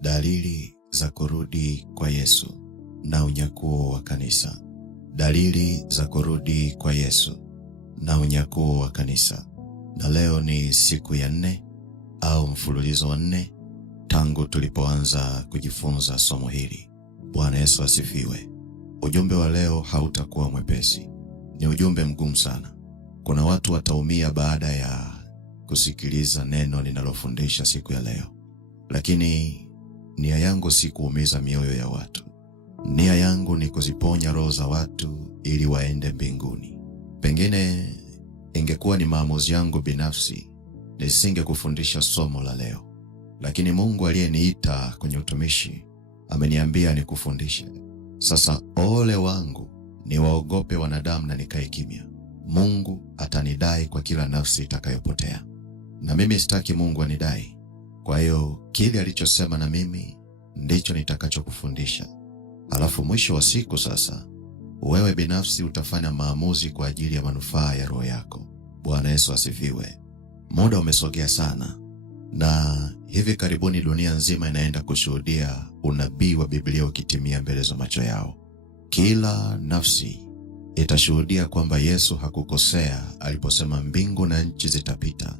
Dalili za kurudi kwa Yesu na unyakuo wa kanisa. Dalili za kurudi kwa Yesu na unyakuo wa kanisa. Na leo ni siku ya 4 au mfululizo wa 4 tangu tulipoanza kujifunza somo hili. Bwana Yesu asifiwe. Ujumbe wa leo hautakuwa mwepesi. Ni ujumbe mgumu sana. Kuna watu wataumia baada ya kusikiliza neno ninalofundisha siku ya leo. Lakini nia yangu si kuumiza mioyo ya watu. Nia yangu ni kuziponya roho za watu ili waende mbinguni. Pengine ingekuwa ni maamuzi yangu binafsi, nisingekufundisha somo la leo. Lakini Mungu aliyeniita kwenye utumishi ameniambia nikufundishe. Sasa ole wangu niwaogope wanadamu na nikae kimya. Mungu atanidai kwa kila nafsi itakayopotea. Na mimi sitaki Mungu anidai. Kwa hiyo kile alichosema na mimi ndicho nitakachokufundisha. Halafu mwisho wa siku sasa, wewe binafsi utafanya maamuzi kwa ajili ya manufaa ya roho yako. Bwana Yesu asifiwe. Muda umesogea sana, na hivi karibuni dunia nzima inaenda kushuhudia unabii wa Biblia ukitimia mbele za macho yao. Kila nafsi itashuhudia kwamba Yesu hakukosea aliposema mbingu na nchi zitapita,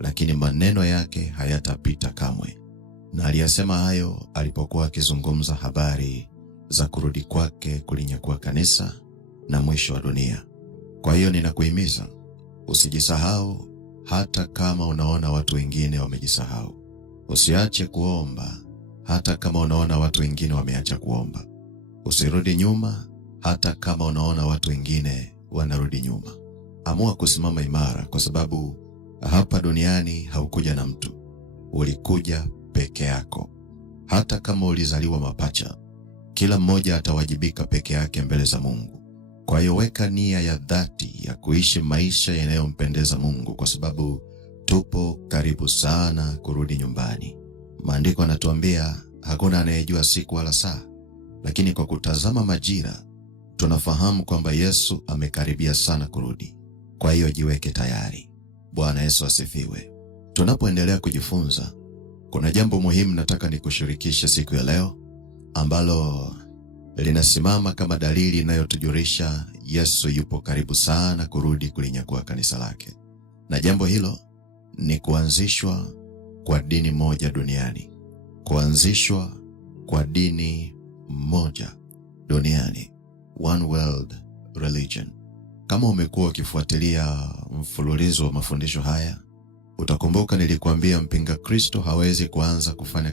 lakini maneno yake hayatapita kamwe. Na aliyasema hayo alipokuwa akizungumza habari za kurudi kwake kulinyakua kanisa na mwisho wa dunia. Kwa hiyo ninakuhimiza usijisahau, hata kama unaona watu wengine wamejisahau. Usiache kuomba hata kama unaona watu wengine wameacha kuomba. Usirudi nyuma hata kama unaona watu wengine wanarudi nyuma. Amua kusimama imara, kwa sababu hapa duniani haukuja na mtu, ulikuja peke yako. Hata kama ulizaliwa mapacha, kila mmoja atawajibika peke yake mbele za Mungu. Kwa hiyo weka nia ya dhati ya kuishi maisha yanayompendeza Mungu, kwa sababu tupo karibu sana kurudi nyumbani. Maandiko yanatuambia hakuna anayejua siku wala saa, lakini kwa kutazama majira tunafahamu kwamba Yesu amekaribia sana kurudi. Kwa hiyo jiweke tayari. Bwana Yesu asifiwe. Tunapoendelea kujifunza, kuna jambo muhimu nataka nikushirikishe siku ya leo, ambalo linasimama kama dalili inayotujulisha Yesu yupo karibu sana kurudi kulinyakua kanisa lake. Na jambo hilo ni kuanzishwa kwa dini moja duniani. Kuanzishwa kwa dini moja duniani. One world religion. Kama umekuwa ukifuatilia mfululizo wa mafundisho haya, utakumbuka nilikuambia mpinga Kristo hawezi kuanza kufanya